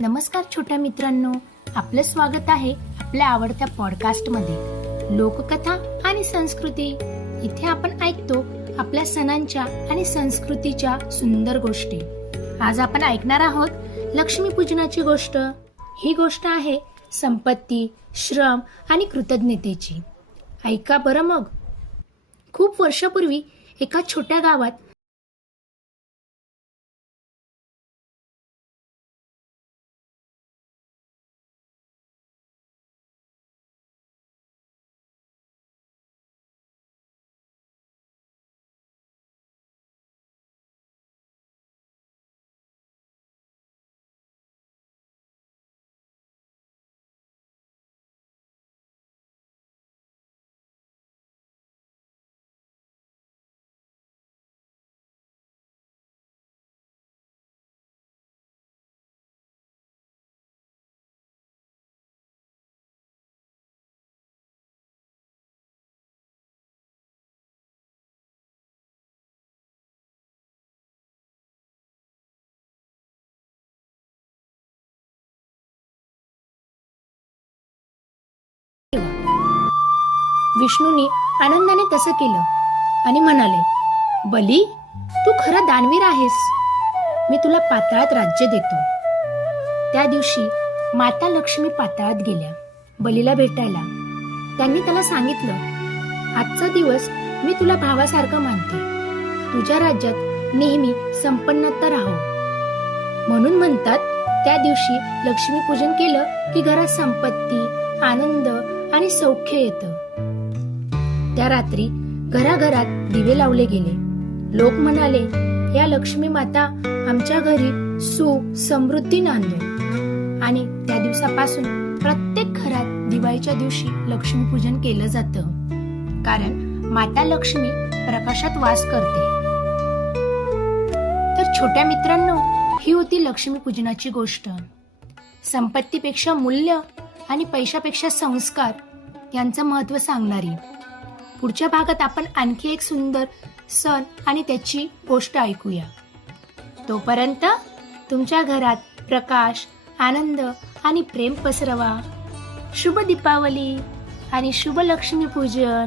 नमस्कार छोट्या मित्रांनो, आपलं स्वागत आहे आपल्या आवडत्या पॉडकास्टमध्ये लोककथा आणि संस्कृती. इथे आपण ऐकतो आपल्या सणांच्या आणि संस्कृतीच्या सुंदर गोष्टी. आज आपण ऐकणार आहोत लक्ष्मीपूजनाची गोष्ट. ही गोष्ट आहे संपत्ती, श्रम आणि कृतज्ञतेची. ऐका बरं मग. खूप वर्षापूर्वी एका छोट्या गावात विष्णूने आनंदाने तसं केलं आणि म्हणाले, बली, तू खरा दानवीर आहेस. मी तुला पाताळात राज्य देतो. त्या दिवशी माता लक्ष्मी पाताळात गेल्या बलीला भेटायला. त्यांनी त्याला सांगितलं, आजचा दिवस मी तुला भावासारखं मानते. तुझ्या राज्यात नेहमी संपन्नता राहो. म्हणून म्हणतात, त्या दिवशी लक्ष्मीपूजन केलं की घरात संपत्ती, आनंद आणि सौख्य येतं. त्या रात्री घराघरात दिवे लावले गेले. लोक म्हणाले, या लक्ष्मी माता आमच्या घरी सुख समृद्धी नांदो. आणि त्या दिवसापासून प्रत्येक घरात दिवाळीच्या दिवशी लक्ष्मीपूजन केलं जातं. कारण माता लक्ष्मी प्रकाशात वास करते. तर छोट्या मित्रांनो, ही होती लक्ष्मीपूजनाची गोष्ट. संपत्तीपेक्षा मूल्य आणि पैशापेक्षा संस्कार यांचं महत्त्व सांगणारी. पुढच्या भागात आपण आणखी एक सुंदर सण आणि त्याची गोष्ट ऐकूया. तोपर्यंत तुमच्या घरात प्रकाश, आनंद आणि प्रेम पसरवा. शुभ दीपावली आणि शुभ लक्ष्मीपूजन.